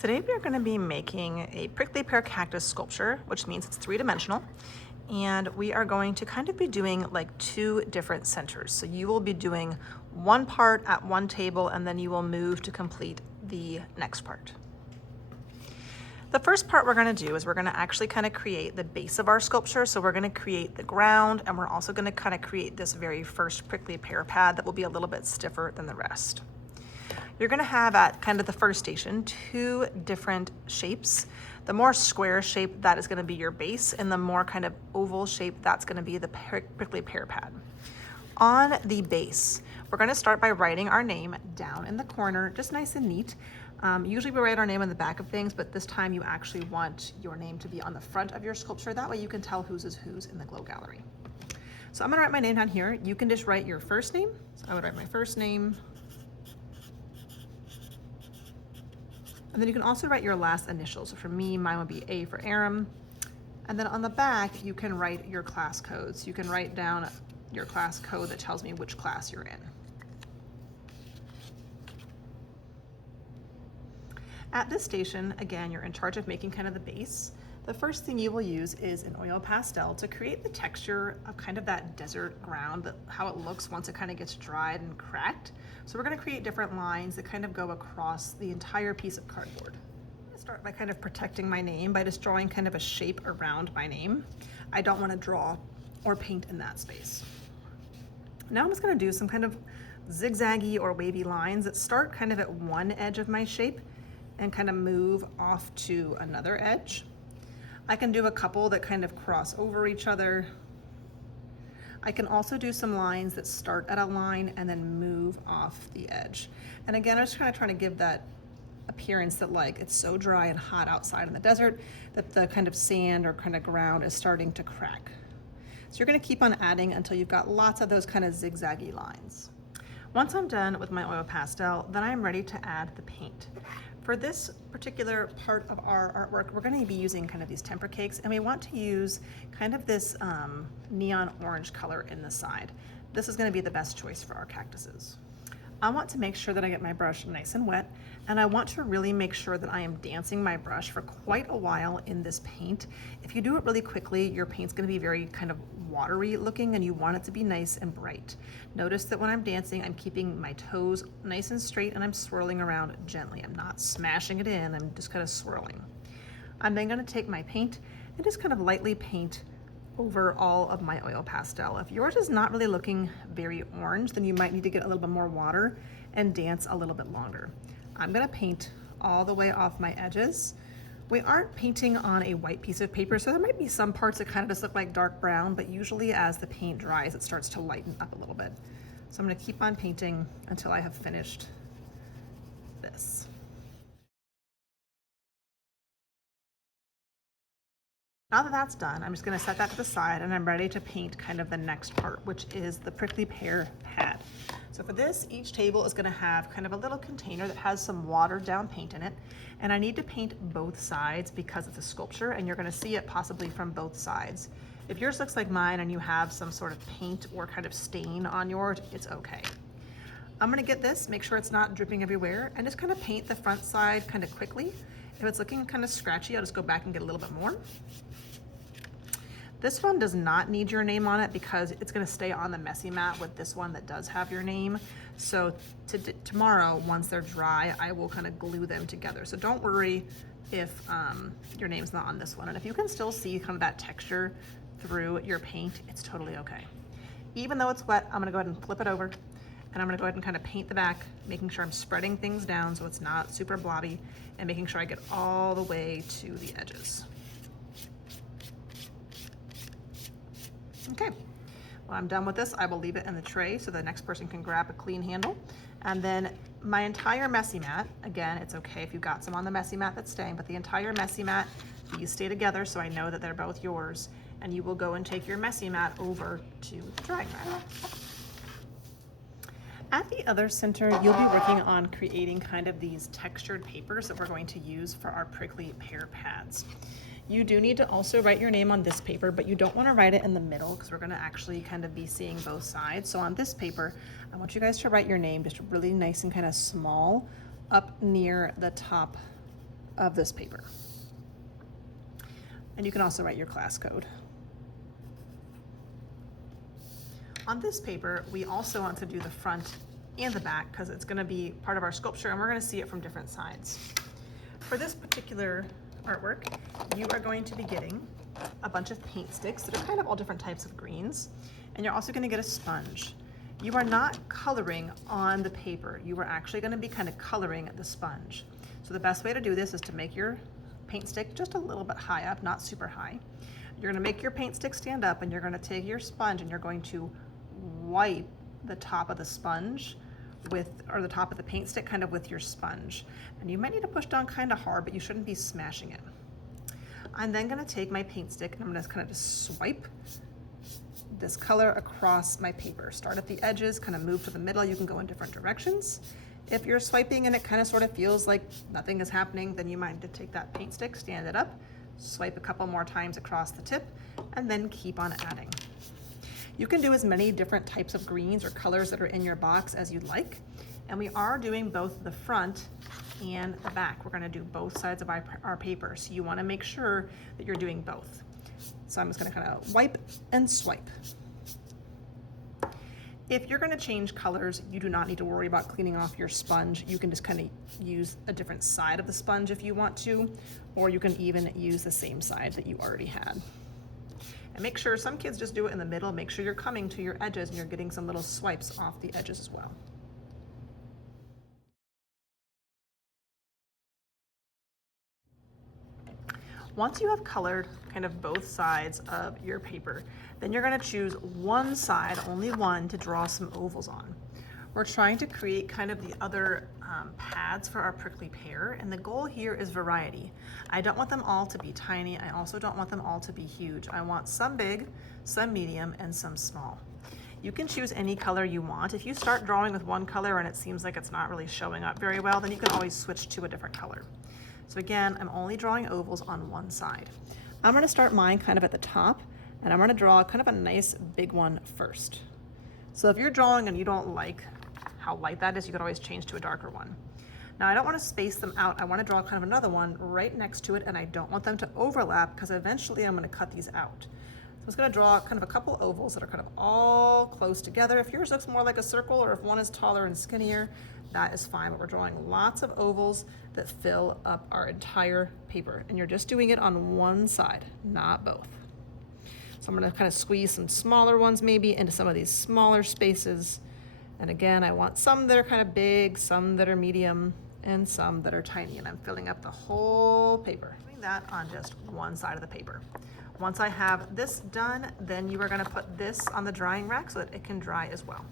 Today we are going to be making a prickly pear cactus sculpture, which means it's three-dimensional. And we are going to kind of be doing like two different centers. So you will be doing one part at one table and then you will move to complete the next part. The first part we're going to do is we're going to actually kind of create the base of our sculpture. So we're going to create the ground, and we're also going to kind of create this very first prickly pear pad that will be a little bit stiffer than the rest. You're going to have at kind of the first station two different shapes. The more square shape, that is going to be your base, and the more kind of oval shape, that's going to be the prickly pear pad. On the base, we're going to start by writing our name down in the corner, just nice and neat. Usually we write our name on the back of things, but this time you actually want your name to be on the front of your sculpture. That way you can tell whose is whose in the glow gallery. So I'm going to write my name down here. You can just write your first name. So I would write my first name. And then you can also write your last initial. So for me, mine would be A for Aram. And then on the back, you can write your class codes. You can write down your class code that tells me which class you're in. At this station, again, you're in charge of making kind of the base. The first thing you will use is an oil pastel to create the texture of kind of that desert ground, how it looks once it kind of gets dried and cracked. So we're going to create different lines that kind of go across the entire piece of cardboard. I'm going to start by kind of protecting my name by just drawing kind of a shape around my name. I don't want to draw or paint in that space. Now I'm just going to do some kind of zigzaggy or wavy lines that start kind of at one edge of my shape and kind of move off to another edge. I can do a couple that kind of cross over each other. I can also do some lines that start at a line and then move off the edge. And again, I'm just kind of trying to give that appearance that like it's so dry and hot outside in the desert that the kind of sand or kind of ground is starting to crack. So you're going to keep on adding until you've got lots of those kind of zigzaggy lines. Once I'm done with my oil pastel, then I'm ready to add the paint. For this particular part of our artwork, we're going to be using kind of these temper cakes, and we want to use kind of this neon orange color in the side. This is going to be the best choice for our cactuses. I want to make sure that I get my brush nice and wet, and I want to really make sure that I am dancing my brush for quite a while in this paint. If you do it really quickly, your paint's going to be very kind of watery looking, and you want it to be nice and bright. Notice that when I'm dancing, I'm keeping my toes nice and straight, and I'm swirling around gently. I'm not smashing it in, I'm just kind of swirling. I'm then going to take my paint and just kind of lightly paint over all of my oil pastel. If yours is not really looking very orange, then you might need to get a little bit more water and dance a little bit longer. I'm going to paint all the way off my edges. We aren't painting on a white piece of paper, so there might be some parts that kind of just look like dark brown, but usually as the paint dries, it starts to lighten up a little bit. So I'm going to keep on painting until I have finished this. Now that that's done, I'm just going to set that to the side, and I'm ready to paint kind of the next part, which is the prickly pear pad. So for this, each table is going to have kind of a little container that has some watered down paint in it, and I need to paint both sides because it's a sculpture and you're going to see it possibly from both sides. If yours looks like mine and you have some sort of paint or kind of stain on yours, it's okay. I'm going to get this, make sure it's not dripping everywhere, and just kind of paint the front side kind of quickly. If it's looking kind of scratchy, I'll just go back and get a little bit more. This one does not need your name on it because it's going to stay on the messy mat with this one that does have your name. So tomorrow, once they're dry, I will kind of glue them together. So don't worry if your name's not on this one. And if you can still see kind of that texture through your paint, it's totally okay. Even though it's wet, I'm going to go ahead and flip it over, and I'm going to go ahead and kind of paint the back, making sure I'm spreading things down so it's not super blobby, and making sure I get all the way to the edges. Okay, when I'm done with this, I will leave it in the tray so the next person can grab a clean handle. And then my entire messy mat, again, it's okay if you've got some on the messy mat that's staying, but the entire messy mat, these stay together so I know that they're both yours, and you will go and take your messy mat over to the drying rack. At the other center, you'll be working on creating kind of these textured papers that we're going to use for our prickly pear pads. You do need to also write your name on this paper, but you don't want to write it in the middle because we're going to actually kind of be seeing both sides. So on this paper, I want you guys to write your name just really nice and kind of small up near the top of this paper. And you can also write your class code. On this paper, we also want to do the front and the back because it's going to be part of our sculpture and we're going to see it from different sides. For this particular artwork, you are going to be getting a bunch of paint sticks that are kind of all different types of greens, and you're also going to get a sponge. You are not coloring on the paper. You are actually going to be kind of coloring the sponge. So the best way to do this is to make your paint stick just a little bit high up, not super high. You're going to make your paint stick stand up and you're going to take your sponge and you're going to wipe the top of the sponge or the top of the paint stick kind of with your sponge. And you might need to push down kind of hard, but you shouldn't be smashing it. I'm then going to take my paint stick and I'm going to kind of just swipe this color across my paper. Start at the edges, kind of move to the middle. You can go in different directions. If you're swiping and it kind of sort of feels like nothing is happening, then you might need to take that paint stick, stand it up, swipe a couple more times across the tip, and then keep on adding. You can do as many different types of greens or colors that are in your box as you'd like. And we are doing both the front and the back. We're going to do both sides of our paper. So you want to make sure that you're doing both. So I'm just going to kind of wipe and swipe. If you're going to change colors, you do not need to worry about cleaning off your sponge. You can just kind of use a different side of the sponge if you want to, or you can even use the same side that you already had. And make sure, some kids just do it in the middle. Make sure you're coming to your edges and you're getting some little swipes off the edges as well. Once you have colored kind of both sides of your paper, then you're going to choose one side, only one, to draw some ovals on. We're trying to create kind of the other pads for our prickly pear, and the goal here is variety. I don't want them all to be tiny. I also don't want them all to be huge. I want some big, some medium, and some small. You can choose any color you want. If you start drawing with one color and it seems like it's not really showing up very well, then you can always switch to a different color. So again, I'm only drawing ovals on one side. I'm going to start mine kind of at the top, and I'm going to draw kind of a nice big one first. So if you're drawing and you don't like how light that is, you could always change to a darker one. Now I don't want to space them out. I want to draw kind of another one right next to it, and I don't want them to overlap because eventually I'm going to cut these out. So I'm just going to draw kind of a couple ovals that are kind of all close together. If yours looks more like a circle, or if one is taller and skinnier, that is fine, but we're drawing lots of ovals that fill up our entire paper, and you're just doing it on one side, not both. So I'm going to kind of squeeze some smaller ones maybe into some of these smaller spaces. And again, I want some that are kind of big, some that are medium, and some that are tiny, and I'm filling up the whole paper. Doing that on just one side of the paper. Once I have this done, then you are going to put this on the drying rack so that it can dry as well.